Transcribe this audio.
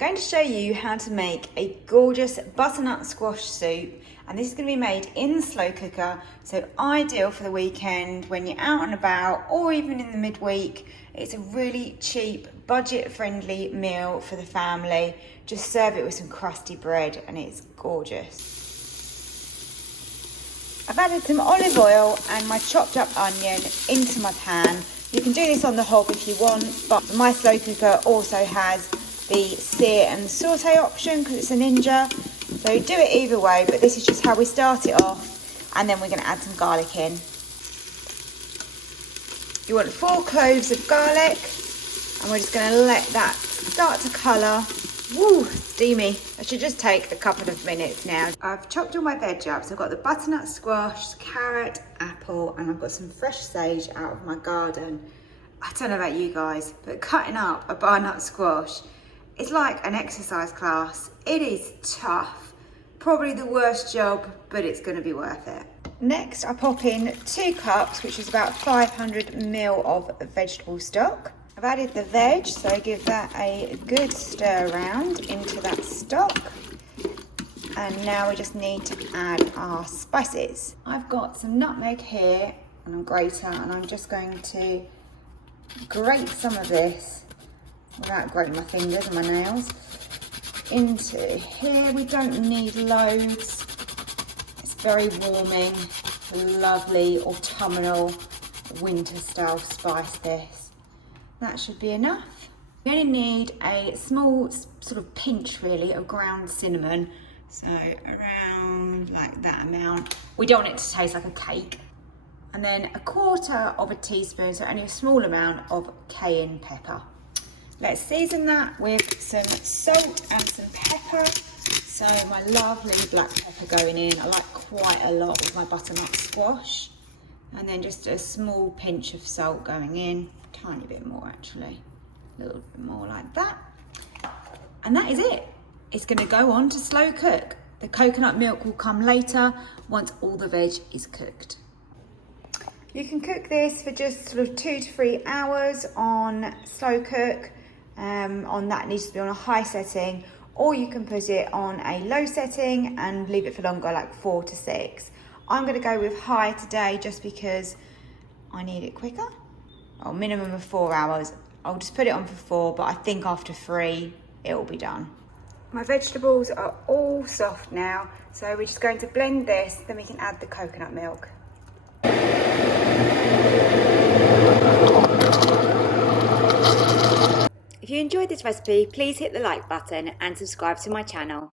going to show you how to make a gorgeous butternut squash soup, and this is going to be made in the slow cooker, so ideal for the weekend when you're out and about or even in the midweek. It's a really cheap, budget-friendly meal for the family. Just serve it with some crusty bread and it's gorgeous. I've added some olive oil and my chopped up onion into my pan. You can do this on the hob if you want, but my slow cooker also has the sear and saute option because it's a Ninja. So do it either way, but this is just how we start it off. And then we're going to add some garlic in. You want 4 cloves of garlic, and we're just going to let that start to colour. Woo, steamy. That should just take a couple of minutes now. I've chopped all my veg up, so I've got the butternut squash, carrot, apple, and I've got some fresh sage out of my garden. I don't know about you guys, but cutting up a butternut squash, it's like an exercise class. It is tough. Probably the worst job, but it's going to be worth it. Next, I pop in 2 cups, which is about 500 ml of vegetable stock. I've added the veg, so give that a good stir around into that stock. And now we just need to add our spices. I've got some nutmeg here on a grater, and I'm just going to grate some of this without grating my fingers and my nails into here. We don't need loads. It's very warming, lovely autumnal winter style spice this. That should be enough. We only need a small sort of pinch really of ground cinnamon, so around like that amount. We don't want it to taste like a cake. And then 1/4 teaspoon, so only a small amount of cayenne pepper. Let's season that with some salt and some pepper. So my lovely black pepper going in. I like quite a lot with my butternut squash. And then just a small pinch of salt going in. Tiny bit more actually. A little bit more like that. And that is it. It's going to go on to slow cook. The coconut milk will come later once all the veg is cooked. You can cook this for just sort of 2 to 3 hours on slow cook. On that, it needs to be on a high setting, or you can put it on a low setting and leave it for longer, like 4 to 6. I'm going to go with high today just because I need it quicker. Oh, minimum of 4 hours. I'll just put it on for 4, but I think after 3 it will be done. My vegetables are all soft now, so we're just going to blend this, then we can add the coconut milk. If you enjoyed this recipe, please hit the like button and subscribe to my channel.